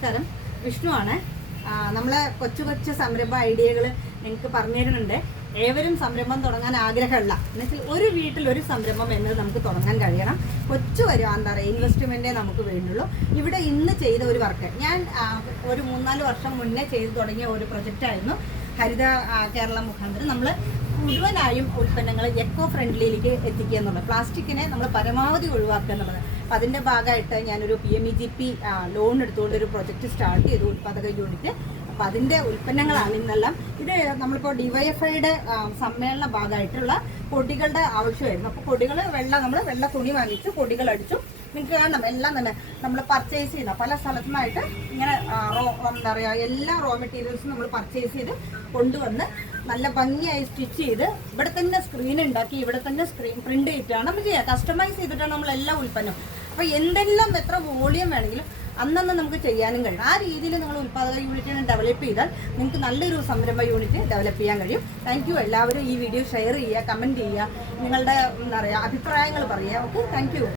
നമസ്കാരം, വിഷ്ണു ആണ്. നമ്മളെ കൊച്ചു കൊച്ചു സംരംഭ ഐഡിയകൾ നിങ്ങൾക്ക് പറഞ്ഞു തരുന്നുണ്ട്. ഏവരും സംരംഭം തുടങ്ങാൻ ആഗ്രഹമുള്ള എന്നുവെച്ചാൽ ഒരു വീട്ടിൽ ഒരു സംരംഭം എന്നത് നമുക്ക് തുടങ്ങാൻ കഴിയണം. കൊച്ചു വരും എന്താ പറയുക, ഇൻവെസ്റ്റ്മെൻറ്റേ നമുക്ക് വേണ്ടുള്ളൂ. ഇവിടെ ഇന്ന് ചെയ്ത ഒരു വർക്ക് ഞാൻ ഒരു 3-4 വർഷം മുന്നേ ചെയ്തു തുടങ്ങിയ ഒരു പ്രൊജക്റ്റായിരുന്നു. ഹരിത കേരളം മുഖാന്തരം നമ്മൾ മുഴുവനായും ഉൽപ്പന്നങ്ങൾ എക്കോ ഫ്രണ്ട്ലിയിലേക്ക് എത്തിക്കുക എന്നുള്ളത്, പ്ലാസ്റ്റിക്കിനെ നമ്മൾ പരമാവധി ഒഴിവാക്കുക എന്നുള്ളത്. അപ്പം അതിൻ്റെ ഭാഗമായിട്ട് ഞാനൊരു PMEGP ലോൺ എടുത്തുകൊണ്ട് ഒരു പ്രൊജക്റ്റ് സ്റ്റാർട്ട് ചെയ്തു, ഉൽപ്പാദക യൂണിറ്റ്. അപ്പം അതിൻ്റെ ഉൽപ്പന്നങ്ങളാണ് ഇന്നെല്ലാം. ഇത് നമ്മളിപ്പോൾ DYFIയുടെ സമ്മേളന ഭാഗമായിട്ടുള്ള പൊടികളുടെ ആവശ്യമായിരുന്നു. അപ്പോൾ പൊടികൾ നമ്മൾ വെള്ള തുണി വാങ്ങിച്ചു, പൊടികൾ അടിച്ചു. നിങ്ങൾക്ക് കാണണം എല്ലാം തന്നെ നമ്മൾ പർച്ചേസ് ചെയ്യുന്ന പല സ്ഥലത്തുനിന്നായിട്ട് ഇങ്ങനെ എന്താ പറയുക, എല്ലാ റോ മെറ്റീരിയൽസും നമ്മൾ പർച്ചേസ് ചെയ്ത് കൊണ്ടുവന്ന് നല്ല ഭംഗിയായി സ്റ്റിച്ച് ചെയ്ത് ഇവിടെ തന്നെ സ്ക്രീൻ ഉണ്ടാക്കി ഇവിടെ തന്നെ സ്ക്രീൻ പ്രിന്റ് ചെയ്തിട്ടാണ് നമ്മൾ ചെയ്യുക. കസ്റ്റമൈസ് ചെയ്തിട്ടാണ് നമ്മൾ എല്ലാ ഉൽപ്പന്നം. അപ്പോൾ എന്തെല്ലാം എത്ര വോളിയം വേണമെങ്കിലും അന്നന്ന് നമുക്ക് ചെയ്യാനും കഴിയും. ആ രീതിയിൽ നിങ്ങൾ ഉൽപ്പാദക യൂണിറ്റിനെ ഡെവലപ്പ് ചെയ്താൽ നിങ്ങൾക്ക് നല്ലൊരു സംരംഭ യൂണിറ്റ് ഡെവലപ്പ് ചെയ്യാൻ കഴിയും. Thank you. എല്ലാവരും ഈ വീഡിയോ ഷെയർ ചെയ്യുക, കമൻറ്റ് ചെയ്യുക, നിങ്ങളുടെ എന്താ പറയുക അഭിപ്രായങ്ങൾ പറയുക. Okay, thank you.